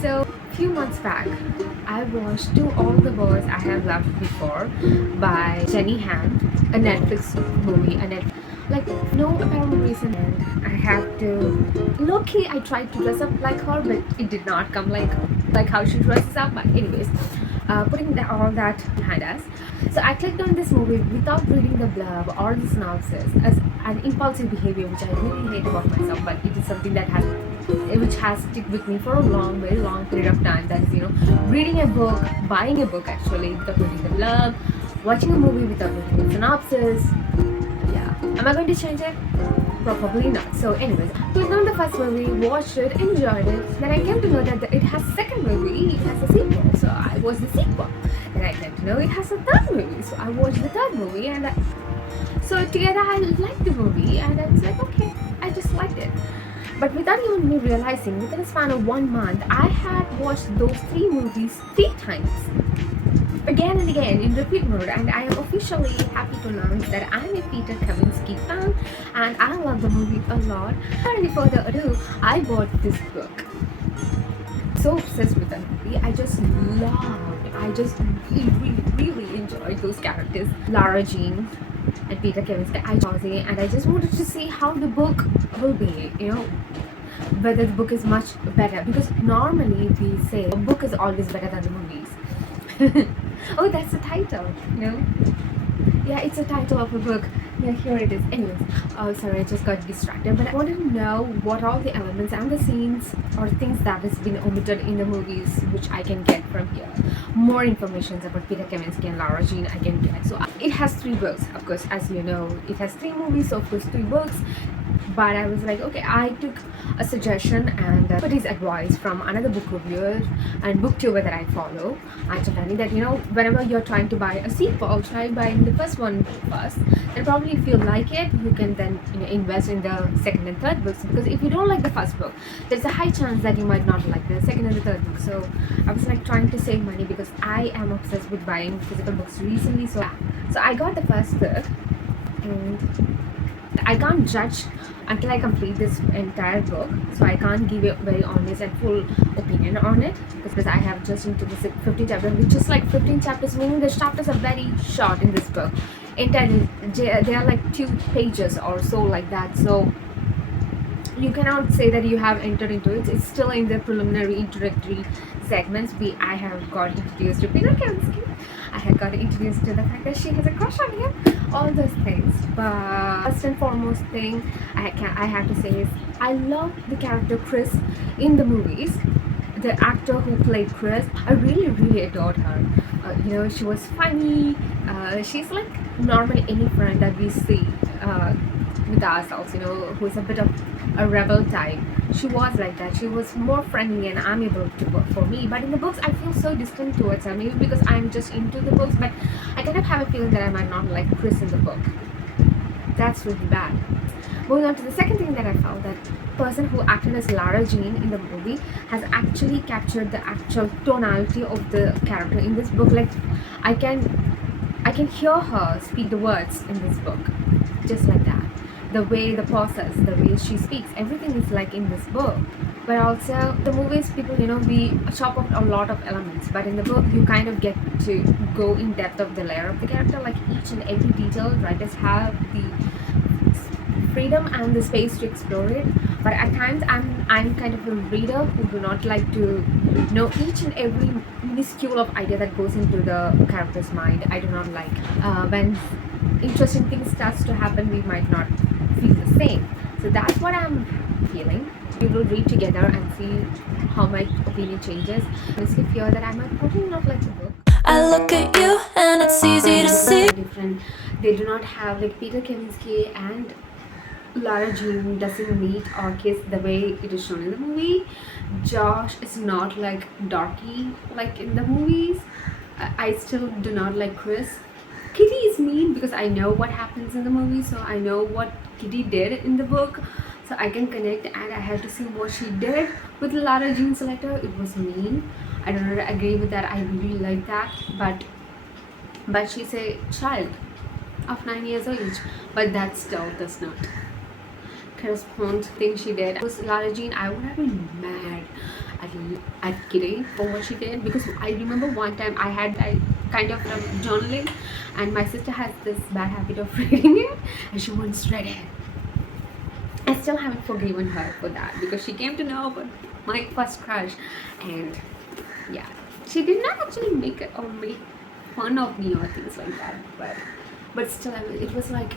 So few months back, I watched To All the Boys I Have Loved Before by Jenny Han, a Netflix movie. Like no apparent reason. I have to. Low-key, I tried to dress up like her, but it did not come like how she dresses up. But anyways, putting all that behind us. So I clicked on this movie without reading the blurb or the synopsis as an impulsive behavior, which I really hate about myself. But it is something that which has stick with me for a very long period of time. That is, reading a book, buying a book actually without reading the blurb, watching a movie without reading the synopsis. Yeah, am I going to change it? Probably not. So anyways, clicked on the first movie, watched it, enjoyed it. Then I came to know that it has a second movie, it has a sequel. So I watched the sequel. Then I came to know it has a third movie. So I watched the third movie, and so together I liked the movie, and I was like, okay, I just liked it. But without even me realizing, within a span of 1 month, I had watched those 3 movies 3 times. Again and again in repeat mode, and I am officially happy to announce that I'm a Peter Kavinsky fan and I love the movie a lot. Without any further ado, I bought this book. So obsessed with the movie. I just really enjoyed those characters. Lara Jean and Peter Kavinsky, and I just wanted to see how the book will be, whether the book is much better, because normally we say a book is always better than the movies. Oh, that's the title, yeah, it's a title of a book. Yeah, here it is. Anyways, oh sorry, I just got distracted, but I wanted to know what all the elements and the scenes or things that has been omitted in the movies, which I can get from here. More information about Peter Kavinsky and Lara Jean I can get. So it has 3 books, of course, as you know. It has 3 movies, so of course 3 books. But I was like, okay, I took a suggestion and put his advice from another book reviewer and booktuber that I follow. I told me that, whenever you're trying to buy a sequel, try buying the first one first. And probably if you like it, you can then invest in the second and third books. Because if you don't like the first book, there's a high chance that you might not like the second and the third book. So I was like trying to save money because I am obsessed with buying physical books recently. So I got the first book, and I can't judge until I complete this entire book, so I can't give a very honest and full opinion on it because I have just into the 15 chapters, which is like 15 chapters, meaning the chapters are very short in this book. Entirely, they are like 2 pages or so, like that. So you cannot say that you have entered into it. It's still in the preliminary introductory segments. I have got introduced to Peter Kavinsky. I have got introduced to the fact that she has a crush on him. All those things. But first and foremost thing I have to say is I love the character Chris in the movies. The actor who played Chris, I really adored her. She was funny. She's like normally any friend that we see with ourselves, who is a bit of a rebel type. She was like that. She was more friendly and amiable for me. But in the books, I feel so distant towards her. Maybe because I'm just into the books, but I kind of have a feeling that I might not like Chris in the book. That's really bad. Moving on to the second thing that I found, that person who acted as Lara Jean in the movie has actually captured the actual tonality of the character in this book. Like I can hear her speak the words in this book, just like that. The way, the process, the way she speaks, everything is like in this book. But also the movies, people, we chop up a lot of elements, but in the book you kind of get to go in depth of the layer of the character, like each and every detail. Writers have the freedom and the space to explore it, but at times I'm kind of a reader who do not like to know each and every minuscule of idea that goes into the character's mind. I do not like when interesting things starts to happen, we might not feel the same. So that's what I'm feeling. We will read together and see how my opinion changes. I honestly fear that I might probably not like the book. I look at you and it's easy to see. Different. They do not have, like, Peter Kavinsky and Lara Jean doesn't meet or kiss the way it is shown in the movie. Josh is not like dorky like in the movies. I still do not like Chris. Kitty is mean because I know what happens in the movie, so I know what Kitty did in the book, so I can connect, and I have to see what she did with Lara Jean's letter. It was mean. I don't agree with that. I really like that, but she's a child of 9 years of age, but that still does not correspond to thing she did. It was Lara Jean, I would have been mad. I at Kitty for what she did, because I remember one time I kind of journaling, and my sister has this bad habit of reading it, and she once read it. I still haven't forgiven her for that, because she came to know about my first crush, and yeah, she did not actually make it or make fun of me or things like that, but still, it was like,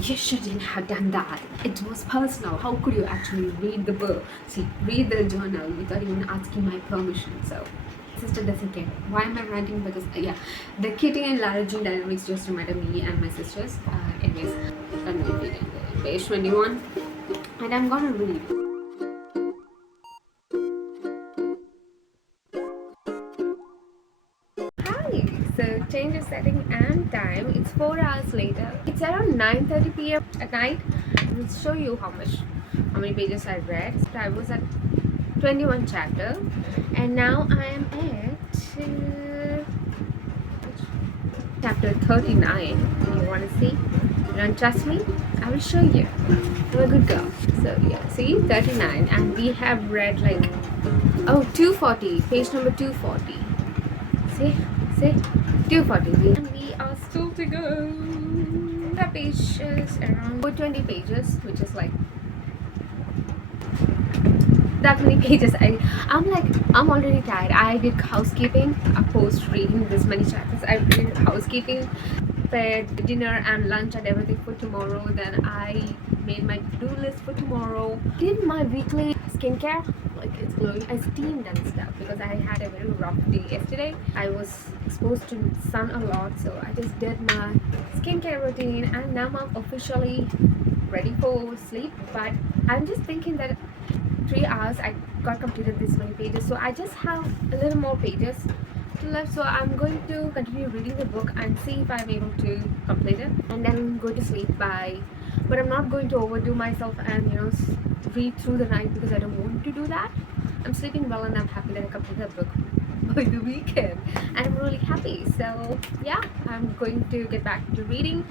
you shouldn't have done that. It was personal. How could you actually read the book? See, read the journal without even asking my permission. So, sister doesn't care. Why am I ranting? Because yeah, the Kitty and Lara Jean dynamics just reminded me and my sisters. Anyways, I'm reading page 21, and I'm gonna read. Hi. So change of setting and time. It's 4 hours later. It's around 9:30 p.m. at night. I'll show you how many pages I read. So I was at 21 chapter, and now I am at chapter 39. You want to see? You don't trust me? I will show you. I'm a good girl. So yeah, see, 39, and we have read like 240, page number 240. See, 240, and we are still to go. The page is around 420 pages, which is like that many pages. I'm already tired. I did housekeeping post reading this many chapters. I did housekeeping, prepared dinner and lunch and everything for tomorrow. Then I made my to-do list for tomorrow. Did my weekly skincare, like it's glowing. I steamed and stuff because I had a very rough day yesterday. I was exposed to sun a lot, so I just did my skincare routine, and now I'm officially ready for sleep. But I'm just thinking that 3 hours I got completed this many pages, so I just have a little more pages to left. So I'm going to continue reading the book and see if I'm able to complete it, and then go to sleep by. But I'm not going to overdo myself and read through the night, because I don't want to do that. I'm sleeping well, and I'm happy that I completed the book by the weekend, and I'm really happy. So yeah, I'm going to get back to reading.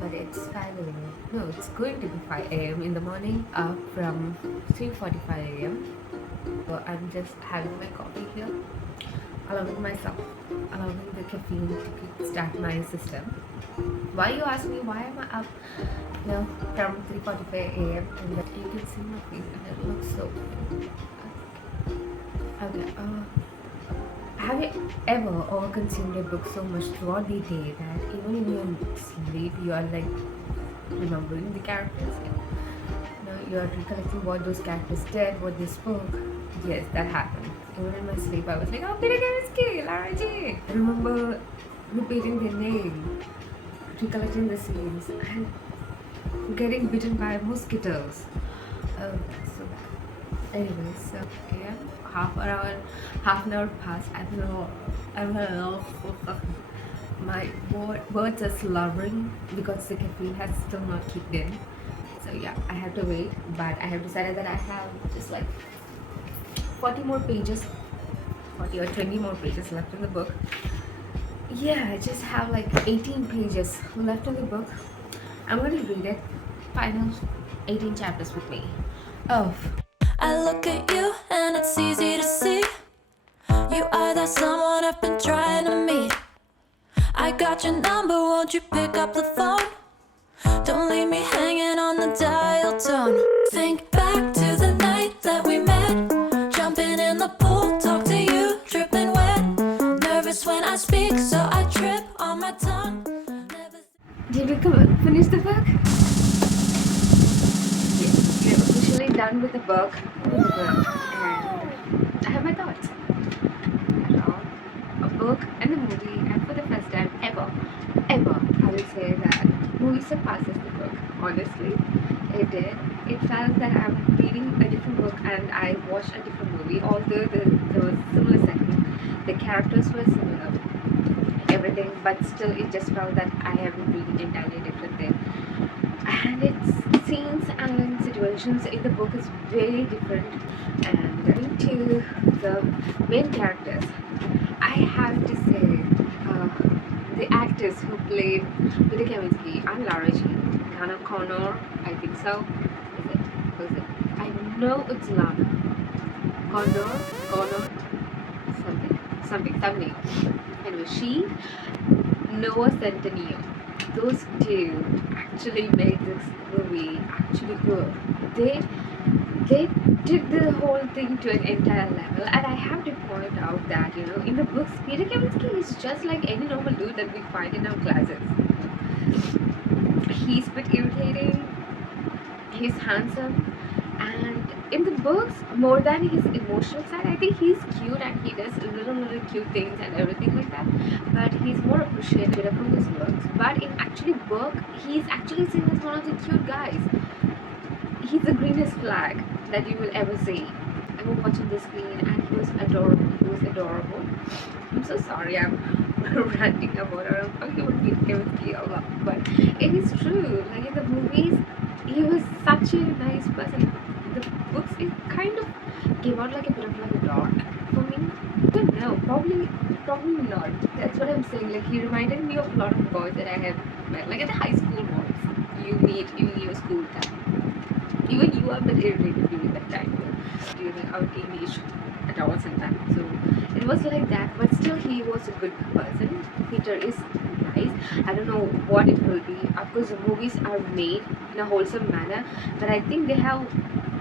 But it's 5 a.m. No, it's going to be 5 a.m. in the morning, up from 3:45 a.m. So I'm just having my coffee here, allowing myself, allowing the caffeine to start my system. Why, you ask me, why am I up from 3:45 a.m. and you can see my face and it looks so good. Okay, have you ever overconsumed a book so much throughout the day that even in your sleep you are like remembering the characters? You are recollecting what those characters did, what they spoke. Yes, that happened. Even in my sleep, I was like, oh, Peter Kavinsky, Lara Jean. I remember repeating their name, recollecting the scenes, and getting bitten by mosquitoes. Oh, that's so bad. Anyway, so yeah, half an hour passed. My words are slobbering because the caffeine has still not kicked in. So yeah, I have to wait, but I have decided that I have just like 40 more pages, 40 or 20 more pages left in the book. Yeah, I just have like 18 pages left in the book. I'm going to read it. Final 18 chapters with me. Oh. I look at you and it's easy to see. You are that someone I've been trying to meet. I got your number, won't you pick up the phone? Don't leave me hanging on the dial tone. Think back to the night that we met. Jumping in the pool, talk to you, dripping wet. Nervous when I speak, so I trip on my tongue. Did we finish the book? Yes, we're officially done with the book. And I have my thoughts. A book and a movie, and for the first time ever, I will say that movie surpasses the book. Honestly, it did. It felt that I was reading a different book and I watched a different movie. Although there was similar setting, the characters were similar, everything, but still it just felt that I have been reading entirely different thing. And its scenes and situations in the book is very different. And going to the main characters, I have to say, the actors who played Peter Kavinsky and Lara Jean, Hannah Connor, I think so. Is it? Who is it? I know it's Lana. Connor. something. Anyway, she, Noah Centineo. Those two actually made this movie actually good. They they took the whole thing to an entire level, and I have to point out that in the books, Peter Kavinsky is just like any normal dude that we find in our classes. He's a bit irritating, he's handsome, and in the books, more than his emotional side, I think he's cute and he does little cute things and everything like that. But he's more appreciated from his looks. But in actually book, he's actually seen as one of the cute guys. He's the greenest flag that you will ever see. I was watching the screen and he was adorable. He was adorable. I'm so sorry I'm ranting about her. I'm talking about Peter Kavinsky a lot, but it is true. Like in the movies, he was such a nice person. The books, it kind of came out like a bit of like a dark for me. I don't know, probably not. That's what I'm saying. Like he reminded me of a lot of boys that I have met, like at the high school boys you meet in your school time. Even you are a bit irritated during that time, during our teenage adolescent time. So it was like that, but still he was a good person. Peter is nice. I don't know what it will be. Of course, the movies are made in a wholesome manner, but I think they have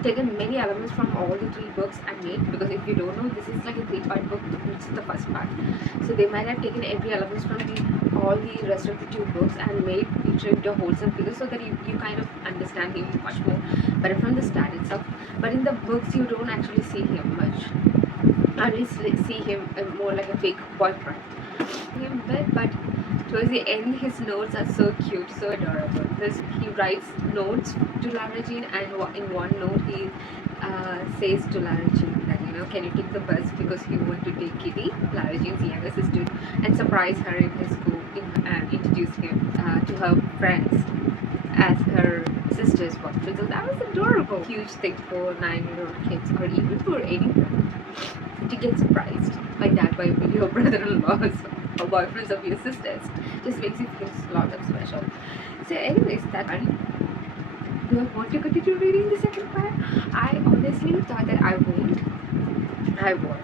taken many elements from all the three books and made, because if you don't know, this is like a three-part book, which is the first part. So they might have taken every elements from all the rest of the two books and made Peter into a wholesome figure, so that you kind of understand him much more better from the start itself. But in the books, you don't actually see him much. I really see him more like a fake boyfriend. Him but towards the end, his notes are so cute, so adorable. He writes notes to Lara Jean, and in one note he says to Lara Jean that can you take the bus because he want to take Kitty, Lara Jean's younger sister, and surprise her in his school, and introduce him to her friends as her sister's boyfriend. So that was adorable. Huge thing for 9-year-old kids, or even for anyone, to get surprised like that by your brother-in-laws or boyfriends of your sisters. Just makes you feel a lot of special. So anyways, that one. Do I want to continue reading the second part? I honestly thought that I won't. I was.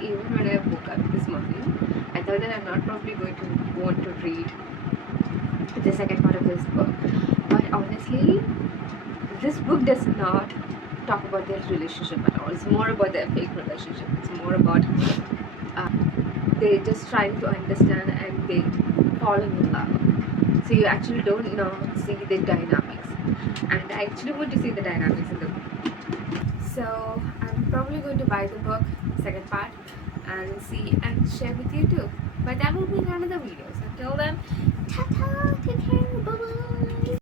Even when I woke up this morning, I thought that I'm not probably going to want to read the second part of this book. But honestly, this book does not talk about their relationship at all. It's more about their fake relationship. It's more about they just trying to understand and they falling in love. So you actually don't know see the dynamics, and I actually want to see the dynamics in the book. So I'm probably going to buy the book second part and see and share with you too. But that will be in another video. So until then,